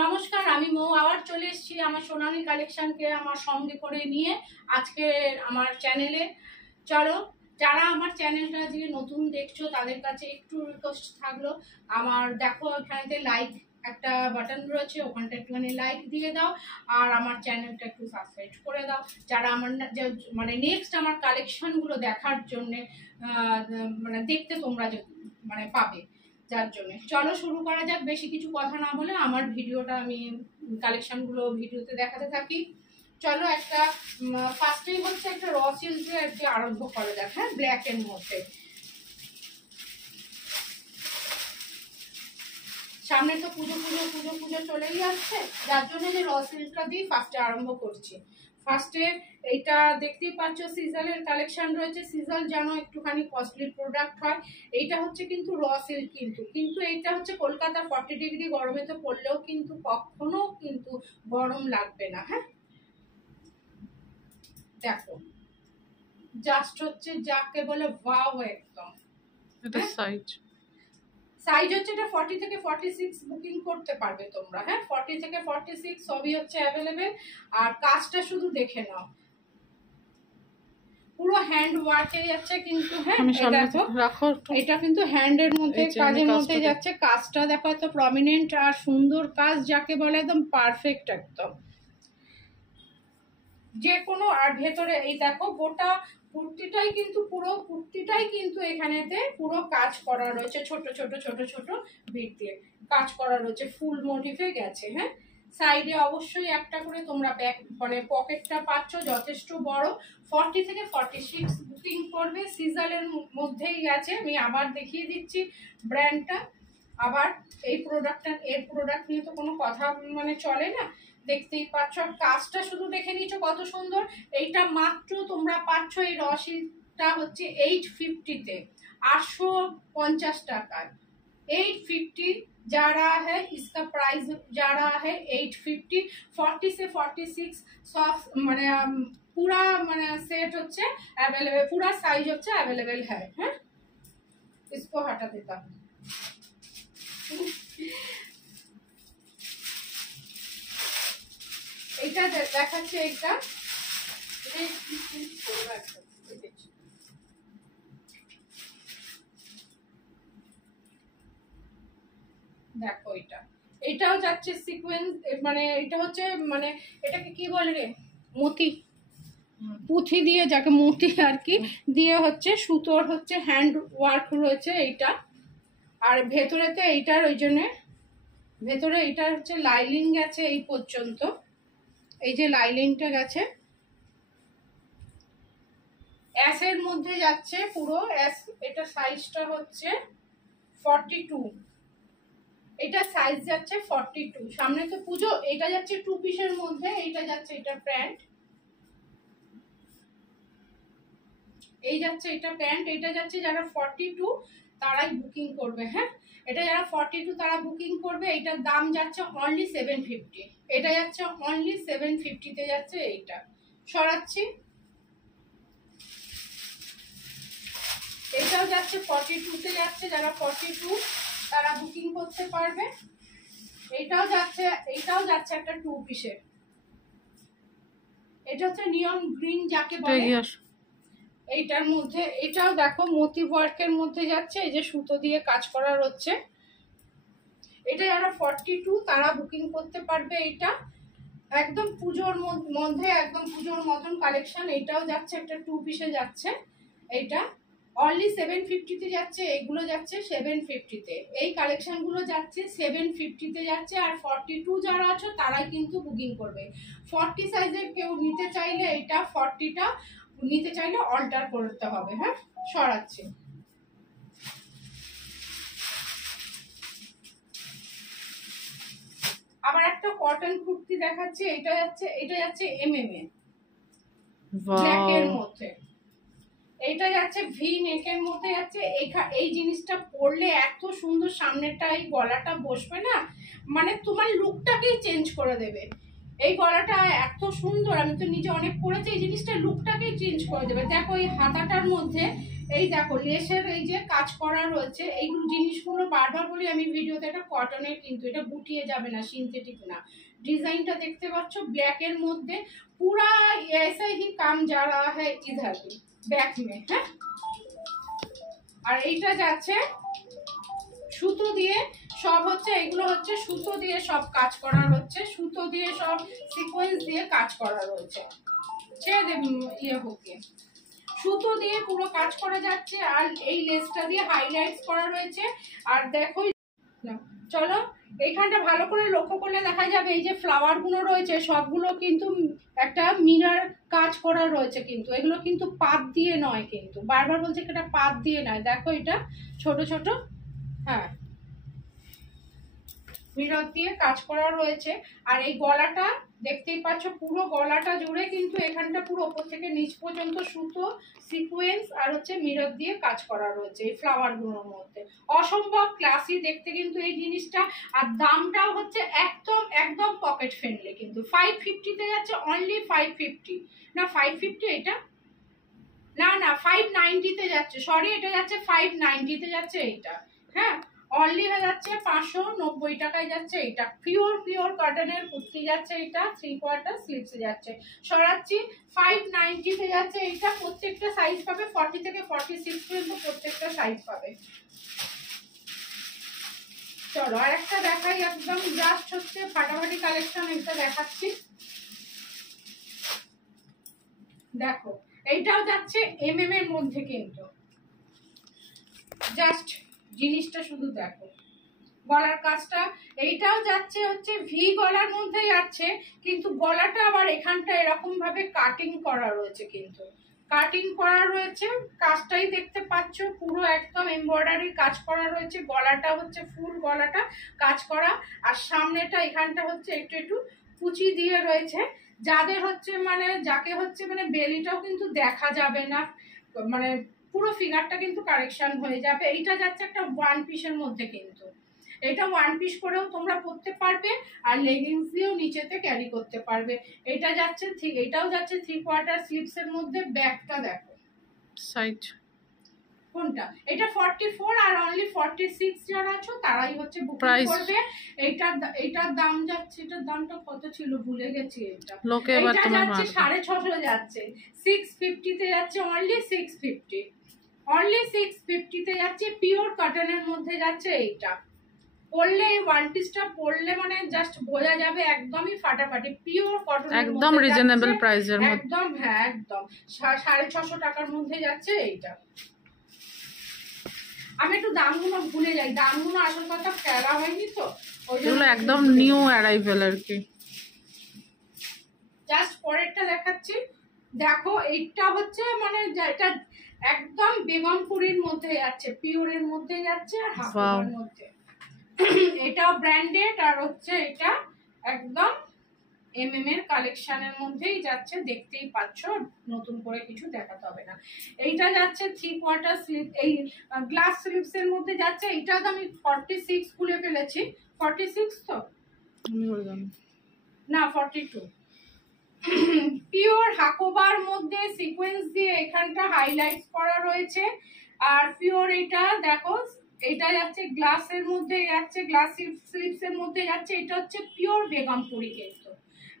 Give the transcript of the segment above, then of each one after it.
নমস্কার, আমি মৌ আবার চলে এসেছি আমার সোনালী কালেকশনকে আমার সঙ্গে করে নিয়ে আজকে আমার চ্যানেলে। চলো, যারা আমার চ্যানেলটা যে নতুন দেখছো তাদের কাছে একটু রিকোয়েস্ট থাকলো, আমার দেখো এখানেতে লাইক একটা বাটন রয়েছে, ওখানটা একটুখানি লাইক দিয়ে দাও আর আমার চ্যানেলটা একটু সাবস্ক্রাইব করে দাও। যারা আমার মানে নেক্সট আমার কালেকশনগুলো দেখার জন্যে মানে দেখতে তোমরা মানে পাবে, যার জন্য চলো শুরু করা যাক। বেশি কিছু কথা না বলে আমার ভিডিওটা আমি কালেকশনগুলো ভিডিওতে দেখাতে থাকি। চলো, একটা ফার্স্টেই হচ্ছে একটা র সিল্ক দিয়ে আর কি আরম্ভ করা যাক। হ্যাঁ, ব্ল্যাক এর মধ্যে। সামনে তো পুজো পুজো পুজো পুজো চলেই যাচ্ছে, যার জন্য যে র সিল্কটা দিয়ে ফার্স্টে আরম্ভ করছি। ফার্স্টে এইটা দেখতেই পাচ্ছ সিজালের কালেকশন রয়েছে। সিজাল যেন একটুখানি কস্টলি প্রোডাক্ট হয়। এইটা হচ্ছে কিন্তু র সিল্ক, কিন্তু এইটা হচ্ছে কলকাতা 40 ডিগ্রি গরমেতে পড়লেও কিন্তু কখনো কিন্তু গরম লাগবে না। হ্যাঁ, দেখো জাস্ট হচ্ছে যাকে বলে ওয়াও একদম। এটা সাইজ হচ্ছে এটা 40 থেকে 46 বুকিং করতে পারবে তোমরা। হ্যাঁ, 40 থেকে 46 সবই হচ্ছে অ্যাভেলেবেল। আর কাজটা শুধু দেখে নাও, পুরো হ্যান্ড ওয়ার্কে যাচ্ছে কিন্তু। হ্যাঁ, দেখো এটা কিন্তু হ্যান্ডের মধ্যে কাজের মধ্যে যাচ্ছে। কাজটা দেখো এত প্রমিনেন্ট আর সুন্দর কাজ, যাকে বলে একদম পারফেক্ট একদম যে কোনো। আর ভেতরে এই দেখো গোটা কুর্তিটাই কিন্তু পুরো কুর্তিটাই কিন্তু এখানেতে পুরো কাজ করা রয়েছে, ছোট ছোট ছোট ছোট বিট দিয়ে কাজ করা রয়েছে, ফুল মোটিভে গেছে। হ্যাঁ, সাইডে অবশ্যই একটা করে তোমরা ব্যাক মানে পকেটটা পাচ্ছ যথেষ্ট বড়। 40 থেকে 46 বুকিং করবে। সিজালের মধ্যেই গেছে। আমি আবার দেখিয়ে দিচ্ছি ব্র্যান্ডটা। আবার এই প্রোডাক্টটা, এর প্রোডাক্ট নিয়ে তো কোনো কথা মানে চলে না। দেখতেই পাচ্ছ, কাজটা শুধু দেখে নিচ্ছ কত সুন্দর। এইটা মাত্র তোমরা পাচ্ছ এই রসিটা হচ্ছে 850-তে, 850 টাকায়। 850 जा रहा है इसका प्राइस, जा रहा है 850। 40 से 46 সব মানে পুরা মানে সেট হচ্ছে अवेलेबल, पूरा साइज হচ্ছে अवेलेबल है। হ্যাঁ, इसको हटा देता हूँ। এটা দেখাচ্ছে, এটা দেখো এটাও যাচ্ছে সিকোয়েন্স, মানে এটা হচ্ছে মানে এটাকে কি বলে রে, মতি পুঁথি দিয়ে, যাকে মতি আর কি দিয়ে হচ্ছে সুতোর হচ্ছে হ্যান্ড ওয়ার্ক রয়েছে এইটা। আর ভেতরেতে এইটার ওই জন্য ভেতরে এইটার হচ্ছে লাইলিং গেছে এই পর্যন্ত। এই যে লাইলিংটা গেছে, এর মধ্যে যাচ্ছে পুরো এস। এটা সাইজটা হচ্ছে 42, এটা সাইজ যাচ্ছে 42। সামনে তো পুজো, এটা যাচ্ছে 2 পিসের মধ্যে। এইটা যাচ্ছে এটা প্যান্ট, এই যাচ্ছে এটা প্যান্ট। এটা যাচ্ছে যারা 42 তারাই বুকিং করবে। হ্যাঁ, এটা যারা 42 তারা বুকিং করবে। এটার দাম যাচ্ছে অনলি 750। এটা যাচ্ছে অনলি 750-তে যাচ্ছে। এইটা সরাচ্ছি, এটাও যাচ্ছে 42-তে যাচ্ছে। যারা 42 তারা বুকিং করতে পারবে। এটাও যাচ্ছে একটা 2 পিসের। এটা হচ্ছে নিয়ন গ্রিন যাকে বলে। এইটার মধ্যে এটাও দেখো মোতি ওয়ার্কের মধ্যে যাচ্ছে, এই যে সুতো দিয়ে কাজ করা হচ্ছে। এটা যারা 42 তারা বুকিং করতে পারবে। এইটা একদম পুজোর মধ্যে, একদম পুজোর মতন কালেকশন। এটাও যাচ্ছে একটা 2 পিসে যাচ্ছে। এইটা অনলি 750-তে যাচ্ছে। এগুলো যাচ্ছে 750-তে। এই কালেকশনগুলো যাচ্ছে 750-তে যাচ্ছে। আর 42 যারা আছো তারাই কিন্তু বুকিং করবে। 40 সাইজের কেউ নিতে চাইলে এটা 40টা নিতে চাইলে অল্টার করতে হবে। হ্যাঁ, সরাচ্ছি। আবার একটা কটন কুর্তি দেখাচ্ছে। এটা যাচ্ছে এমএম এ ব্ল্যাক এর মধ্যে। এটা যাচ্ছে ভি নেকের মধ্যে যাচ্ছে। এই জিনিসটা পরলে এত সুন্দর, সামনেটা এই গলাটা বসবে না, মানে তোমার লুকটাকেই চেঞ্জ করে দেবে। এই গলাটা এত সুন্দর, আমি তো নিজে অনেক পরেছি। এই জিনিসটা লুকটাকেই চেঞ্জ করে দেবে। দেখো এই হাতাটার মধ্যে এই দেখো লেসের এই যে কাজ করা রয়েছে, এই জিনিসগুলো বারবার বলি আমি ভিডিওতে, এটা কটনের কিন্তু, এটা গুটিয়ে যাবে না, সিনথেটিক না। ডিজাইনটা দেখতে পাচ্ছ ব্ল্যাকের মধ্যে, পুরা ऐसा ही काम जा रहा है इधर बैक में। হ্যাঁ, আর এইটা যাচ্ছে সুতো দিয়ে, সব হচ্ছে এগুলো হচ্ছে সুতো দিয়ে সব কাজ করা হচ্ছে, সুতো দিয়ে সব সিকোয়েন্স দিয়ে কাজ করা রয়েছে, ইয়ে হোকে সুতো দিয়ে পুরো কাজ করা যাচ্ছে। আর এই লেসটা দিয়ে হাইলাইটস করা রয়েছে। আর দেখো চলো এইখানটা ভালো করে লক্ষ্য করলে দেখা যাবে এই যে ফ্লাওয়ার গুলো রয়েছে সবগুলো কিন্তু একটা মিরর কাজ করা রয়েছে, কিন্তু এগুলো কিন্তু পাত দিয়ে নয়, কিন্তু বারবার বলছে এটা পাত দিয়ে নয়, দেখো এটা ছোট ছোট, হ্যাঁ মিরর দিয়ে কাজ করা রয়েছে। আর এই গলাটা দেখতেই পাচ্ছ, পুরো গলাটা জুড়ে কিন্তু এখানটা পুরো ওপর থেকে নিচ পর্যন্ত সুতো সিকোয়েন্স আর হচ্ছে মিরর দিয়ে কাজ করা রয়েছে এই ফ্লাওয়ার গুলোর মধ্যে। অসম্ভব ক্লাসি দেখতে কিন্তু এই জিনিসটা। আর দামটাও হচ্ছে একদম একদম পকেট ফ্রেন্ডলি, কিন্তু 550 তে যাচ্ছে, অনলি 550 না 550 এটা না না 590 তে যাচ্ছে, সরি এটা যাচ্ছে 590 তে যাচ্ছে এইটা। হ্যাঁ, অনলি হয়ে যাচ্ছে 590 টাকায় যাচ্ছে এটা। পিওর পিওর কটনের কুর্তি যাচ্ছে এটা, 3/4 স্লিভসে যাচ্ছে। সরাচ্ছি 590 তে যাচ্ছে এটা। প্রত্যেকটা সাইজ পাবে 40 থেকে 46 পর্যন্ত প্রত্যেকটা সাইজ পাবে। চলো আর একটা দেখাই, একদম জাস্ট হচ্ছে ফাটাফাটি কালেকশন, এটা দেখাচ্ছি। দেখো এইটাও যাচ্ছে এমএম এর মধ্যে, কিন্তু জাস্ট জিনিসটা শুধু দেখো, গলার কাজটা এইটাও যাচ্ছে হচ্ছে ভি গলার মধ্যে যাচ্ছে, কিন্তু গলাটা আবার এখানটা এরকম ভাবে কাটিং করা রয়েছে, কিন্তু কাটিং করা রয়েছে, কাজটাই দেখতে পাচ্ছ পুরো একদম এমব্রয়ডারি কাজ করা রয়েছে। গলাটা হচ্ছে ফুল গলাটা কাজ করা, আর সামনেটা এখানটা হচ্ছে একটু একটু কুচি দিয়ে রয়েছে। যাদের হচ্ছে মানে যাকে হচ্ছে মানে বেলিটাও কিন্তু দেখা যাবে না, মানে পুরো ফিগারটা কিন্তু কারেকশন হয়ে যাবে। এইটা যাচ্ছে একটা ওয়ান পিসের মধ্যে, কিন্তু এটা ওয়ান পিস করেও তোমরা পরতে পারবে, আর লেগিংস দিয়েও নিচেতে ক্যারি করতে পারবে। এটা যাচ্ছে ঠিক, এটাও যাচ্ছে 3/4 স্লিভস এর মধ্যে। ব্যাকটা দেখো, সাইজ কোনটা এটা 44 আর অনলি 46 যারা আছো তারাই হচ্ছে বুকিং করবে। এটার দাম যাচ্ছে, এটার দামটা কত ছিল ভুলে গেছি, এটা লোকে এবার এটা তোমার যাচ্ছে 650 যাচ্ছে, 650 তে যাচ্ছে, অনলি 650, অনলি 650 তে যাচ্ছে। পিওর কটনের মধ্যে যাচ্ছে এইটা। পরলে এই ওয়ান পিসটা পরলে মানে জাস্ট বোঝা যাবে একদমই ফাটাফাটি, পিওর কটন, একদম রিজনেবল প্রাইসের মধ্যে, একদম হ্যাঁ একদম 650 টাকার মধ্যে যাচ্ছে এইটা। আমি একটু দামগুলো ভুলে যাই, দামগুলো আসল কথা ফেলা হয়নি তো, এগুলো একদম নিউ অ্যারাইভেল আর কি। জাস্ট পরেরটা দেখাচ্ছি, দেখো এইটা হচ্ছে মানে এটা একদম বেগমপুরীর মধ্যে যাচ্ছে, পিওরের মধ্যে যাচ্ছে, আর হাফের মধ্যে। এটাও ব্র্যান্ডেড, আর হচ্ছে এটা একদম এমএম এর কালেকশনের মধ্যেই যাচ্ছে, দেখতেই পাচ্ছ, নতুন করে কিছু দেখাতে হবে না। এইটা যাচ্ছে 3/4 স্লিভ, এই গ্লাস স্লিভস এর মধ্যে যাচ্ছে। এইটা তো আমি 46 খুলে ফেলেছি, 46 তো না 42। পিওর হাকোবার মধ্যে সিকোয়েন্স দিয়ে এখানটা হাইলাইট করা রয়েছে। আর পিওর এটা দেখো, এটা যাচ্ছে গ্লাসের মধ্যে যাচ্ছে, গ্লাস স্লিভস এর মধ্যে যাচ্ছে। এটা হচ্ছে পিওর বেগমপুরি, কিন্তু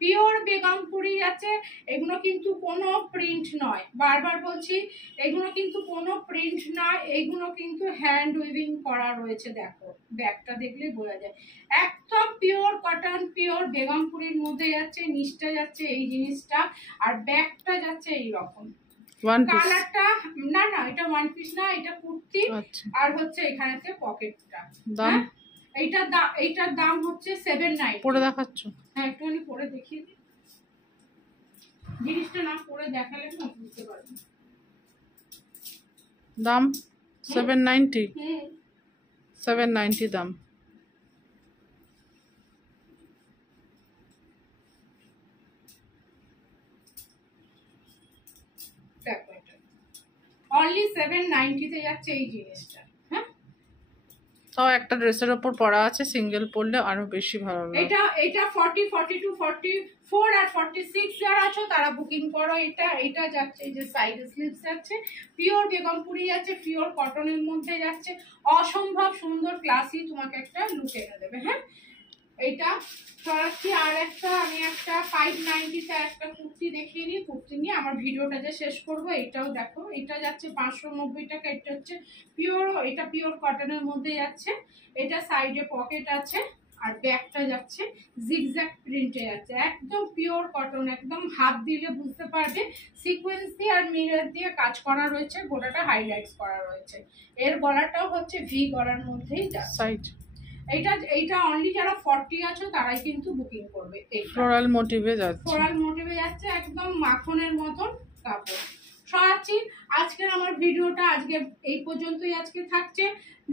পিওর বেগমপুরি যাচ্ছে। এগুলো কিন্তু কোনো প্রিন্ট নয়, বারবার বলছি এগুলো কিন্তু কোনো প্রিন্ট নয়, এগুলো কিন্তু হ্যান্ড উইভিং করা রয়েছে। দেখো ব্যাগটা দেখলে বোঝা যায় একদম পিওর কটন, পিওর বেগমপুরির মধ্যে যাচ্ছে। নিচটা যাচ্ছে এই জিনিসটা, আর ব্যাগটা যাচ্ছে এইরকম। কালারটা না না এটা ওয়ান পিস না, এটা কুর্তি, আর হচ্ছে এখানেতে পকেটটা। এইটার দাম হচ্ছে 790। পরে দেখাচ্ছ? হ্যাঁ একটুখানি পরে দেখিয়ে দিই, জিনিসটা না পরে দেখালে না বুঝতে পারবে। দাম 790, 790 দাম। অনলি 790 তে যাচ্ছে এই জিনিসটা। হ্যাঁ তাও একটা ড্রেসের ওপর পরা আছে, সিঙ্গেল পরলে আরো বেশি ভালো লাগে। এটা 40, 42, 44 আর 46 যারা আছো তারা বুকিং করো। এটা যাচ্ছে, এই যে সাইড স্লিভস যাচ্ছে, পিওর বেগমপুরি যাচ্ছে, পিওর কটনের মধ্যে যাচ্ছে, অসম্ভব সুন্দর ক্লাসি তোমাকে একটা লুক এনে দেবে। হ্যাঁ, এইটা সরাসরি। আর একটা আমি একটা 590 তে একটা কুর্তি দেখিয়ে নিই, কুর্তি নিয়ে আমার ভিডিওটা যে শেষ করবো। এটাও দেখো, এটা যাচ্ছে 590 টাকা। এটা হচ্ছে পিওর, এটা পিওর কটনের মধ্যে যাচ্ছে। এটা সাইডে পকেট আছে আর ব্যাকটা যাচ্ছে জিগজ্যাগ প্রিন্টে যাচ্ছে, একদম পিওর কটন, একদম হাত দিলে বুঝতে পারবে সিকোয়েন্স দিয়ে আর মিরর দিয়ে কাজ করা রয়েছে, গোটাটা হাইলাইটস করা রয়েছে। এর গলাটাও হচ্ছে ভি গলার মধ্যেই যাচ্ছে। সাইড এইটা অনলি যারা 40 আছো তারাই কিন্তু বুকিং করবে। ফ্লোরাল মোটিভে যাচ্ছে, ফ্লোরাল মোটিভে যাচ্ছে, একদম মাখনের মতন কাপড়। সরাচ্ছি আজকের আমার ভিডিওটা আজকে এই পর্যন্তই আজকে থাকছে।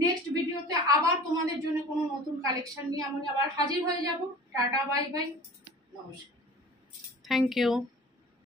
নেক্সট ভিডিওতে আবার তোমাদের জন্য কোনো নতুন কালেকশন নিয়ে আমি আবার হাজির হয়ে যাব। টাটা, বাই বাই, নমস্কার, থ্যাংক ইউ।